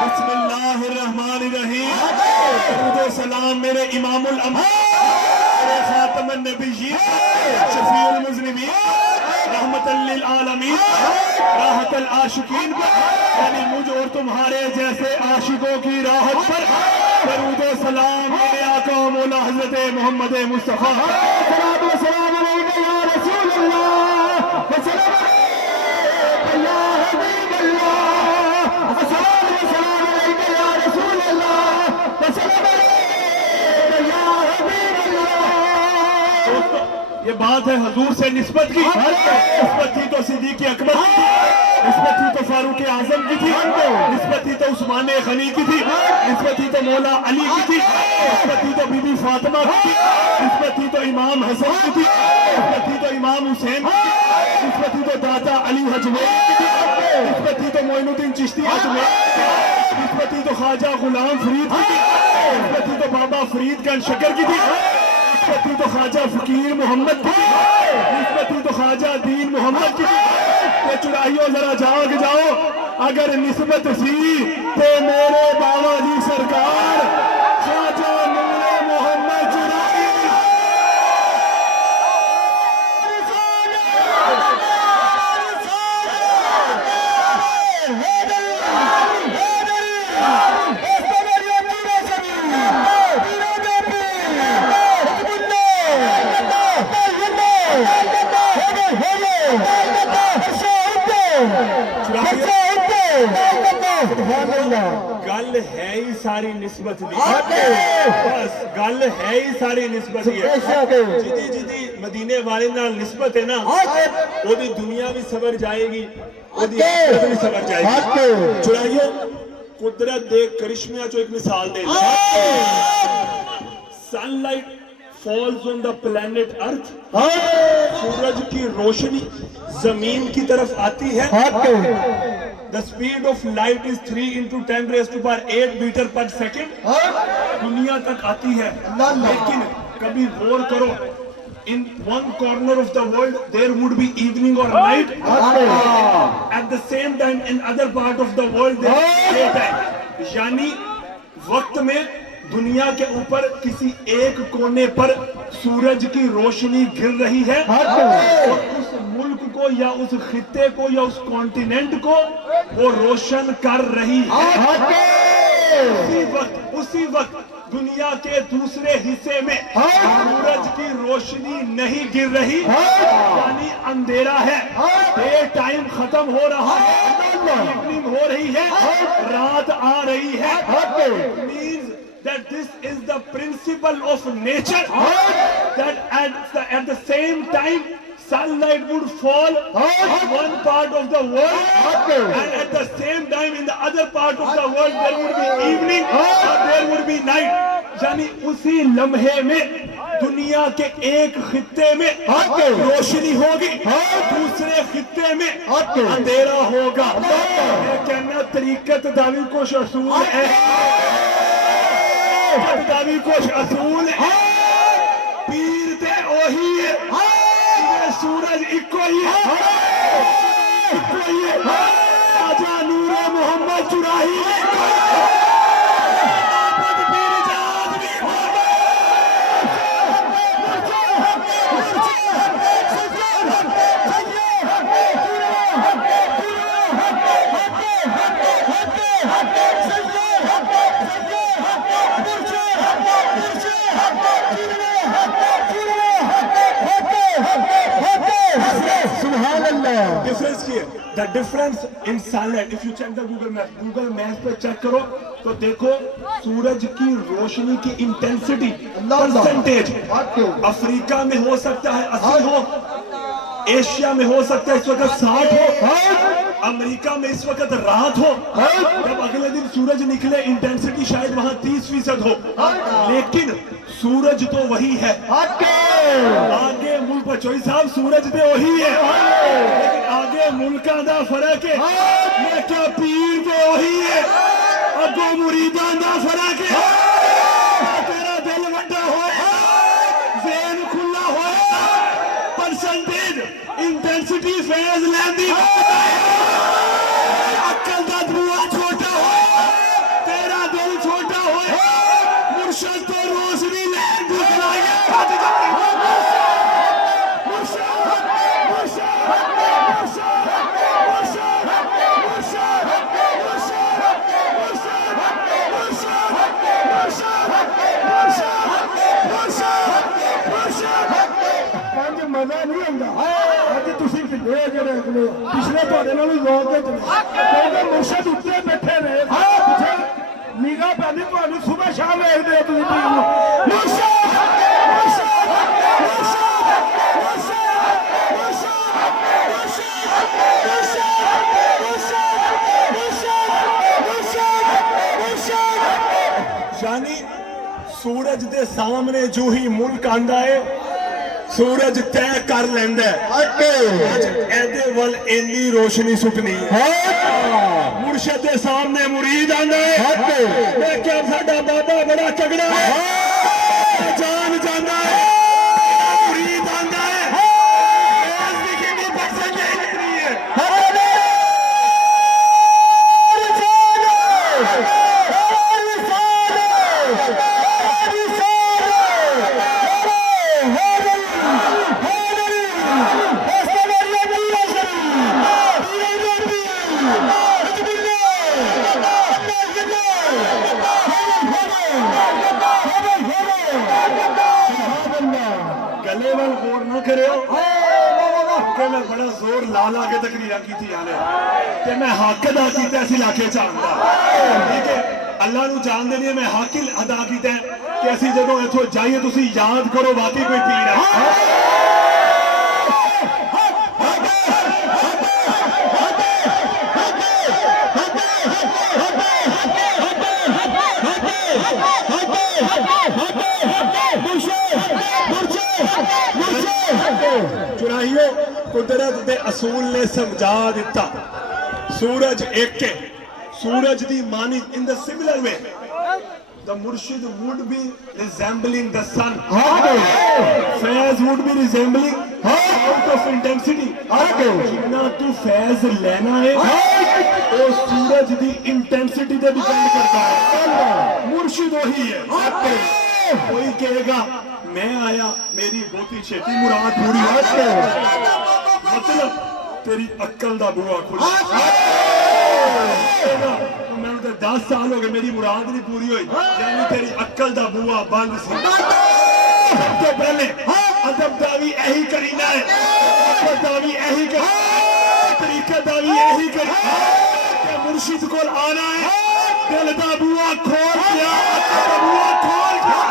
बिस्मिल्लाहिर्रहमानिर्रहीम। दरूद व सलाम मेरे इमामुल अंबिया, मेरे खातमुन नबिय्यीन, शफीउल मुज़निबीन, रहमतल लिल आलमीन, राहतल आशिकीन पर, यानी मुझ और तुम्हारे जैसे आशिकों की राहत पर दरूद व सलाम मेरे आका व मौला हज़रत मोहम्मद मुस्तफ़ा सल्लल्लाहु अलैहि वसल्लम या रसूल अल्लाह व सलाम या हबीब अल्लाह व सलाम या रसूल अल्लाह व सलाम या हबीब अल्लाह। ये बात है हुजूर से निस्बत की। निस्बत थी तो सिद्दीक़ अकबर की थी, निस्बत थी तो फारूक आजम की थी, निस्बत थी तो उस्मान गनी की थी, निस्बत थी तो मौला अली की थी, निस्बत थी तो बीबी फातिमा की थी, निस्बत थी तो इमाम हसन की थी, निस्बत थी तो इमाम हुसैन की थी, निस्बत थी तो दाता अली हजमेरी की थी, निस्बत थी तो मोइनुद्दीन चिश्ती अजमेर की थी, निस्बत थी तो ख्वाजा गुलाम फरीद की थी, निस्बत थी तो बाबा फरीद गंज शकर की थी, निस्बत थी तो ख्वाजा फकीर मोहम्मद की थी, निस्बत थी तो ख्वाजा दीन मोहम्मद की थी। ये चुराइयो जरा जाग जाओ, अगर निस्बत थी तो मेरे बाबा जी सरकार ख्वाजा नूरे मोहम्मद चुराई। गल है ही सारी निस्बत दी, बस गल है ही सारी निस्बत दी है। जिदी जिदी मदीने वाले नाल निस्बत है ना, ओदी दुनिया भी सबर जाएगी, ओदी आखिरत भी सबर जाएगी। चुराइयो कुदरत दे करिश्मे चो एक मिसाल दे, sunlight falls on the planet earth, सूरज की रोशनी जमीन की तरफ आती है। The speed of light is 3 into 10 raised to power 8 meter per second, दुनिया तक आती है। लेकिन कभी गौर करो, in one corner of the world there would be evening or night, at the same time in other part of the world there is daytime। यानी वक्त में दुनिया के ऊपर किसी एक कोने पर सूरज की रोशनी गिर रही है और उस मुल्क को या उस खित्ते को या उस कॉन्टिनेंट को वो रोशन कर रही है। उसी वक्त दुनिया के दूसरे हिस्से में सूरज की रोशनी नहीं गिर रही, यानी अंधेरा है, डे टाइम खत्म हो रहा है, इवनिंग हो रही है, रात आ रही है। Means that this is the principle of nature, that at the same time sunlight would fall on one part of the world and at the same time in the other part of the world there would be evening or there would be night। यानी उसी लम्हे में दुनिया के एक खित्ते में रोशनी होगी, दूसरे खित्ते में अंधेरा होगा। मैं कहना तरीकत दावी को असूल है, दावी को असूल है, पीर ते ओही है, सूरज इको ही है, ख्वाजा नूरे मोहम्मद चुराही डिफरेंस की है। The difference in sunlight, if you check the Google map पे चेक करो तो देखो सूरज की रोशनी की इंटेंसिटी परसेंटेज अफ्रीका में हो सकता है 80 हो, एशिया में हो सकता है इस वक्त 60 हो, अमेरिका में इस वक्त रात हो, जब अगले दिन सूरज निकले इंटेंसिटी शायद वहां 30% हो, लेकिन सूरज तो वही है। आगे मुल्क चोई साहब सूरज तो वही है, लेकिन आगे मुल्का दा फर्क है। मैं क्या पीर तो वही है, अगो मुरीदा दा फर्क है। तेरा दिल वड्डा हो, ज़हन खुला हो, परसेंटेज इंटेंसिटी फेज लेंदी अक्ल ਤੁਹਾਡੇ ਨਾਲ ਲੋਕ ਦੇ ਕਿਉਂਕਿ ਮੁਰਸ਼ਦ ਉੱਤੇ ਬੈਠੇ ਨੇ ਪਿੱਛੇ ਨਿਗਾਹ ਪੈਂਦੀ ਤੁਹਾਨੂੰ ਸਵੇਰ ਸ਼ਾਮ ਵੇਖਦੇ ਹੋ ਤੁਸੀਂ ਟੀਮ ਨੂੰ ਮੁਰਸ਼ਦ यानी सूरज के सामने जो ही मुल्क आंदा है सूरज तय कर लेंदा है एदे वल इन्नी रोशनी सुटनी मुर्शद के सामने मुरीद आंदा है मैं क्या साडा बाबा बड़ा तगड़ा है जान जांदा है मुरीद आंदा है इसकी कितनी परसेंटेज निकली है गले वाल गौर ना करो कि मैं बड़ा जोर ला ला के तकरीर की थी यार ते मैं हक अदा किया इस इलाके च आंदा ठीक है अल्लाह नू जान देनी मैं हक अदा किया कि असीं जदों इत्थों जाइए तुसीं याद करो वाकई कोई पीर है चुराइयो कुदरत दे असूल ने समझा दिता सूरज एक है सूरज दी मानी in the similar way the murshid would be resembling the sun faiz would be resembling out of intensity जितना तू फैज लेना है वो सूरज दी इंटेंसिटी पे डिपेंड करता है मुर्शिद वही है कोई कहेगा मैं आया मेरी बहुती छेती मुराद पूरी हो मतलब तेरी अक्ल दा बुआ खुल मैं 10 साल हो गए मेरी मुराद नहीं पूरी हुई यानी तेरी अक्ल दा बुआ बंद सी सबसे पहले अदब दा भी यही करीना है दा भी यही तरीका दा भी यही करीना मुर्शिद को आना है दिल दा बुआ खोल दिया अक्ल दा बुआ खोल दिया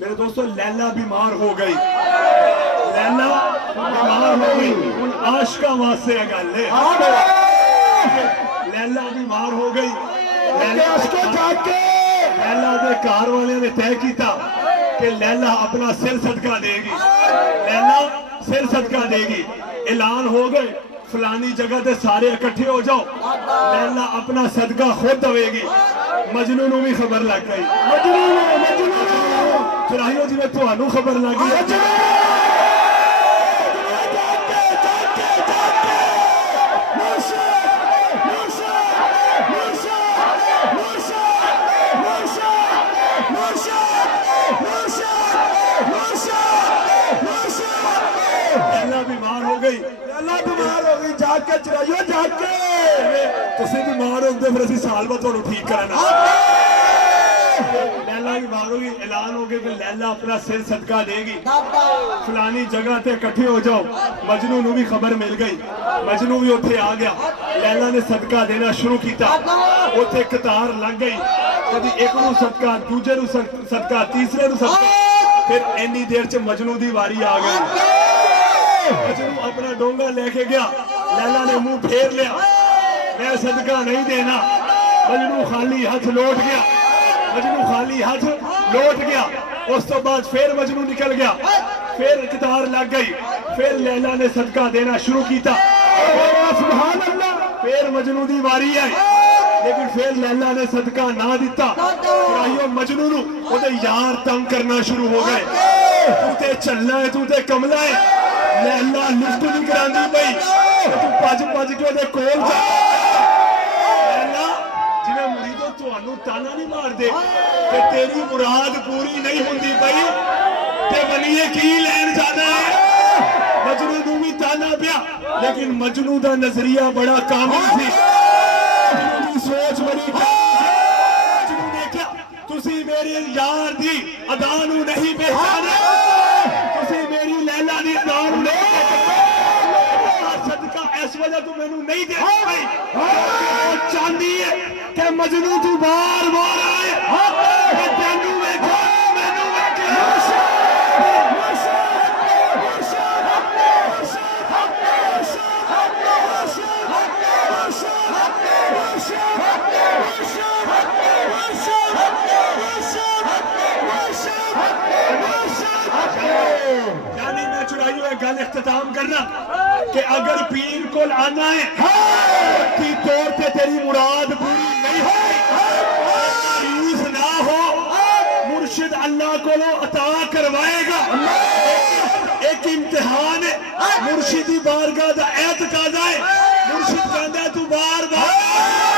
मेरे दोस्तों लैला बीमार हो गई लैला बीमार हो गई उन आशिका वास्ते गल है लैला बीमार हो गई लैला दे घर वाले ने तय किया कि लैला अपना सिर सदका देगी लैला सिर सदका देगी ऐलान हो गए फलानी जगह ते सारे इकट्ठे हो जाओ लैला अपना सदका खुद देगी मजनू नू भी खबर लग गई चुराइयो जिवें तुहानू खबर लग गई बीमार हो गई जाग के चुराइयो जाग के तुसीं बीमार होंदे फिर असीं साल बाद तुहानू ठीक करना लैला बीमार होगी ऐलान हो गया कि लैला अपना सिर सदका देगी फलानी जगह ते इकट्ठे हो जाओ मजनू नू भी खबर मिल गई मजनू भी उत्थे आ गया लैला ने सदका देना शुरू किया उत्थे कतार लग गई कभी एक नू सदका दूजे नू सदका तीसरे नू सदका फिर इन्नी देर च मजनू दी वारी आ गई मजनू अपना डोंगा लेके गया लैला ने मुंह फेर लिया मैं सदका नहीं देना मजनू खाली हाथ लौट गया मजनू खाली हाथ लौट गया उस तो बाद फिर मजनू निकल गया फिर कतार लग गई फिर लैला ने सदका देना शुरू किया सुभान अल्लाह फिर मजनू दी वारी आई लेकिन फिर लैला ने सदका ना दिता मजनू नू ओदे यार तंग करना शुरू हो गए तू ते चलना है तू ते कमला है लैला लिफ्ट नहीं करांदी पई तू भज भज के ओदे कोल जा लैला जिवें मुरीदो तुहानू ताना नहीं मारदे ते तेरी मुराद पूरी नहीं हुंदी पई ते बनिए की लैन जाना है मजनू नू भी ताना पिया लेकिन मजनू दा नजरिया बड़ा कामिल सी मजनू दी सोच बड़ी मजनू ने क्या तुसी मेरे यार दी अदा नू नहीं पहचाना तुसी मेरी लैला दी अदा नू नहीं सदका इस वजह तू मैनू नहीं दे पाई चाहती है कि मजनू तू बार बार आए तेनू वेखो मैनू वेखे यानी मैं चुराई हुई गल इख्तिताम करना कि अगर पीर को आना है की तौर पे तेरी मुराद पूरी नहीं हो मायूस ना हो मुर्शिद अल्लाह को अता करवाएगा एक इम्तिहान है मुर्शिदी बारगाह दा एतकाद है मुर्शिद कहता है तू बार बार